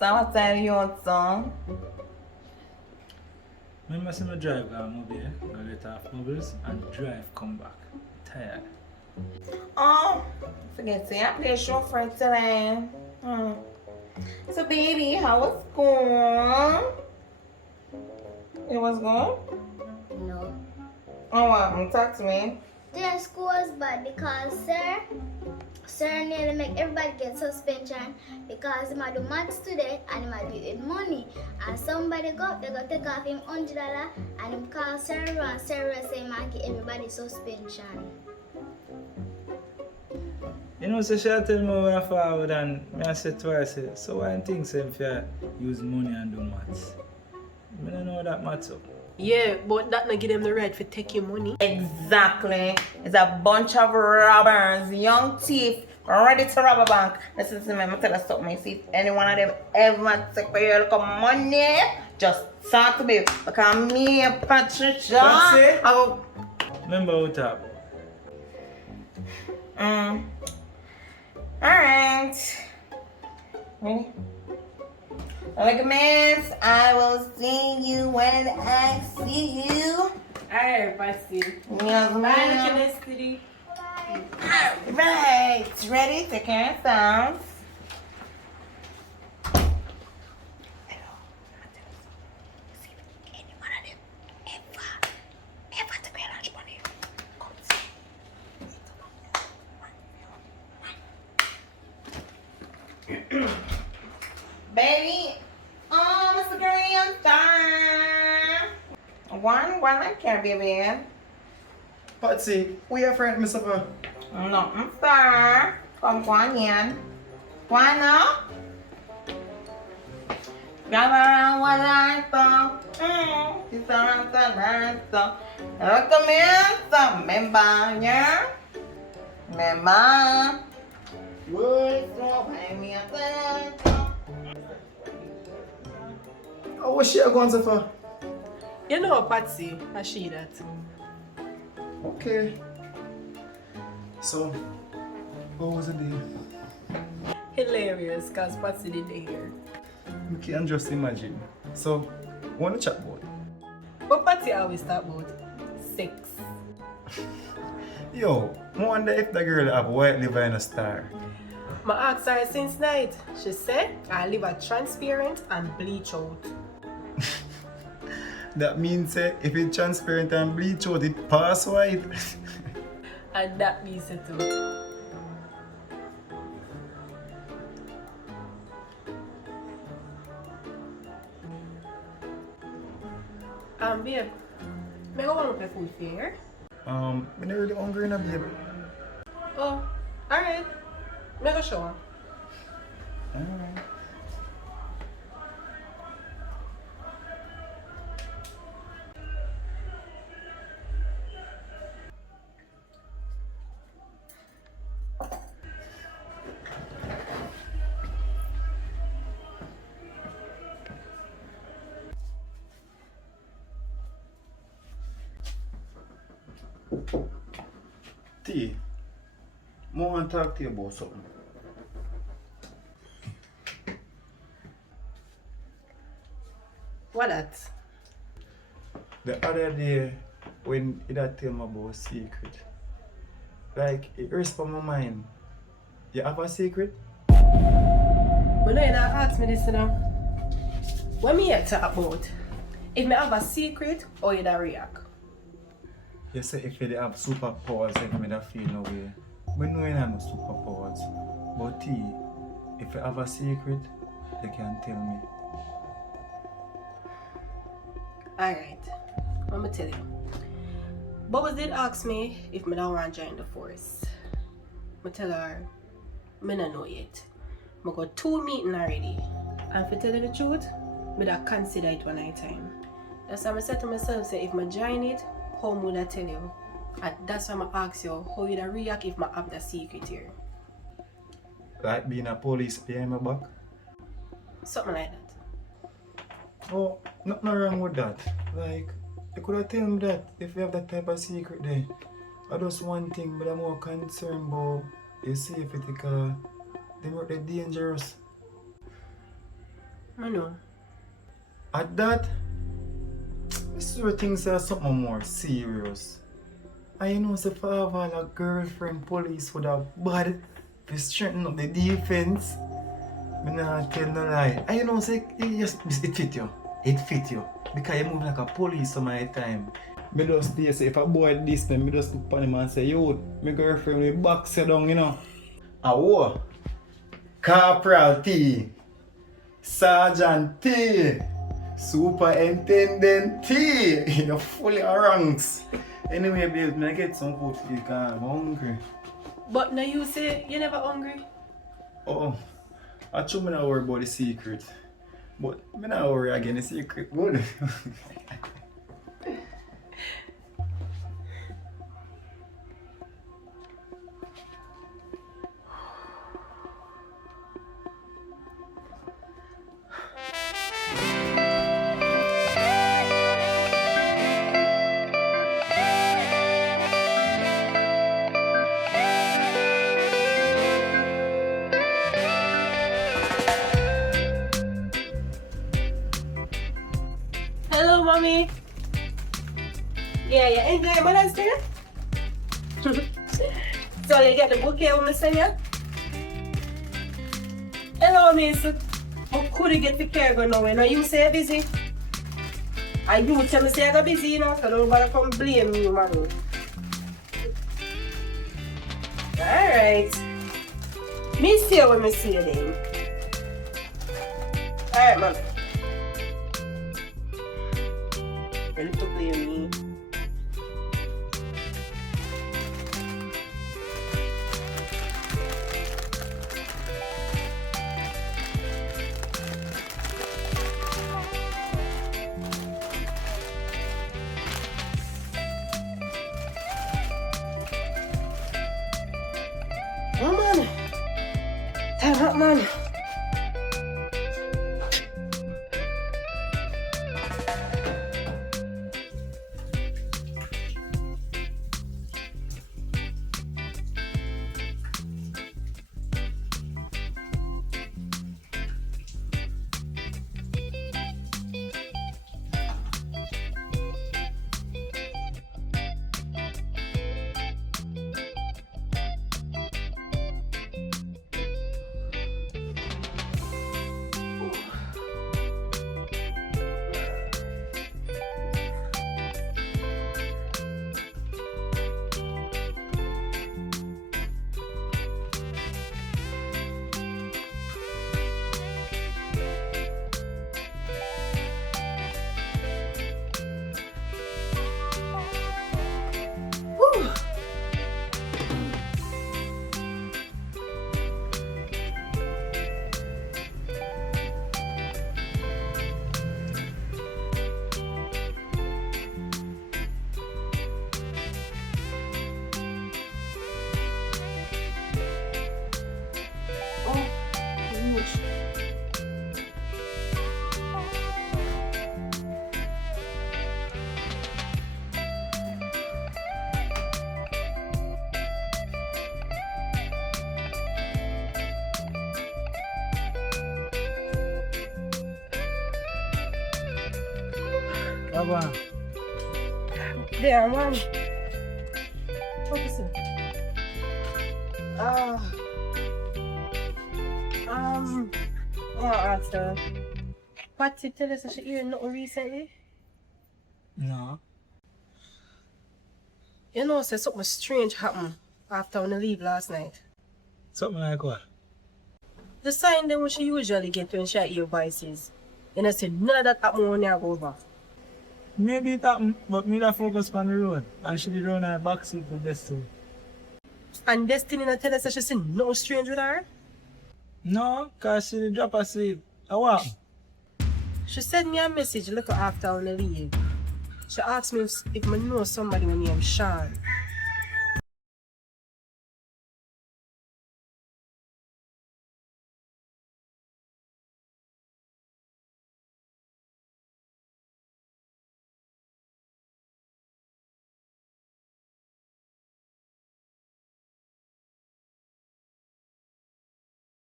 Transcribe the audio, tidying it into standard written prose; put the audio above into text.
So what time you want some? Remember see me drive movie, go get off bubbles and drive come back. Tired. Oh, forget to I play show for today. So baby, how was school? It was good? No. Oh what? Talk to me. Their school was bad because sir nearly make everybody get suspension because he might do maths today and he might do it with money. And somebody they go take off him $100 and him call sir and sir say man give everybody suspension. You know, so she tell me where forward and I said twice, so why think say if you use money and do maths? I don't know that maths up. Yeah, but that not give them the right to take your money. Exactly. It's a bunch of robbers, young thief, ready to rob a bank. Listen to me, I'm tell you something. See if any one of them ever take your little money, just talk to me. Because me and Patricia, Patsy? I go. Remember what talk about? Alright. Ready? Look, miss, I will see you when I see you. Alright, Patsy. Yes, ma'am. Yesterday. Right. Ready? Take care of yourself. Baby, Mr. Green, time. One, I can't be there. Patsy, we are friend, Mr. Papa. No, sir. Come on in. Why not? Gather around what I thought. She's around the night, so look at me, so remember, yeah? Remember? Would so pay me a thing. Oh, what's she going to for? You know, Patsy, I see that. Okay. So, what was the day? Hilarious, because Patsy didn't hear. You can just imagine. So, want to chat about? But Patsy always talk about sex. Yo, I wonder if the girl have white liver and a star. I asked her since night. She said, I live a transparent and bleach out. That means if it's transparent and bleach out, it pass white. And that means it too. Babe, may I want to pay food here? I'm not really hungry now, babe. Oh, alright. May I go shower? Alright. T, I want to talk to you about something. What that? The other day, when you tell me about a secret, like, it hurts for my mind. You have a secret? But no, you not ask me this, you know. What me here talk about? If me have a secret or you da react? You say if you have superpowers, then you don't feel no way. I know you have no superpowers. But T, if you have a secret, you can tell me. Alright, let me tell you. Bubbles did ask me if I don't want to join the force. I tell her, I don't know yet. I got 2 meetings already. And to tell you the truth, I don't consider it one night time. That's why I said to myself, say, if I join it, how would I tell you? And that's why I ask you, how would I react if I have the secret here? Like being a police behind my back? Something like that. Oh, nothing wrong with that. Like, you could have told me that if you have that type of secret there. I just one thing, but I'm more concerned about your safety because they're dangerous. I know. At that, this is where things are something more serious. And you know, so for all a girlfriend police would have bad to strengthen up the defense. I not tell no lie. And you know, say it fit you. It fit you. Because you move like a police some of the time. Me just say if a boy this me just look at him and say, yo, my girlfriend will box you down, you know. And what? Corporal T, Sergeant T, Superintendent T, you're fully ranks. Anyway, babe, I get some food for you because I'm hungry. But now you say you're never hungry? Oh, I told me not worry about the secret. But I'm not worry again, the secret good. Hello, mommy. Yeah, you enjoy Mother's Day? So you get the bouquet when I send you? Hello, miss. How could you get the care going now? Now you say you're busy? And you tell me say you're busy, you know? So don't bother come blame me, mommy. Alright. Me see you when I see you then. Alright, mommy. Ready to blame me? Oh man, time up, man. Baba. There, man. What is it? I want to ask her. What you tell us that she hear nothing recently? No. You know, say something strange happened after when I leave last night. Something like what? The sign then when she usually get when she hear voices. And I said none of that happened when I go back. Maybe it happened, but me not focus on the road. And she did run her backseat for Destiny. And Destiny not tell us that she see no strange with her? No, cause she did drop asleep. What? She sent me a message a little after when I leave. She asked me if I know somebody named Sean.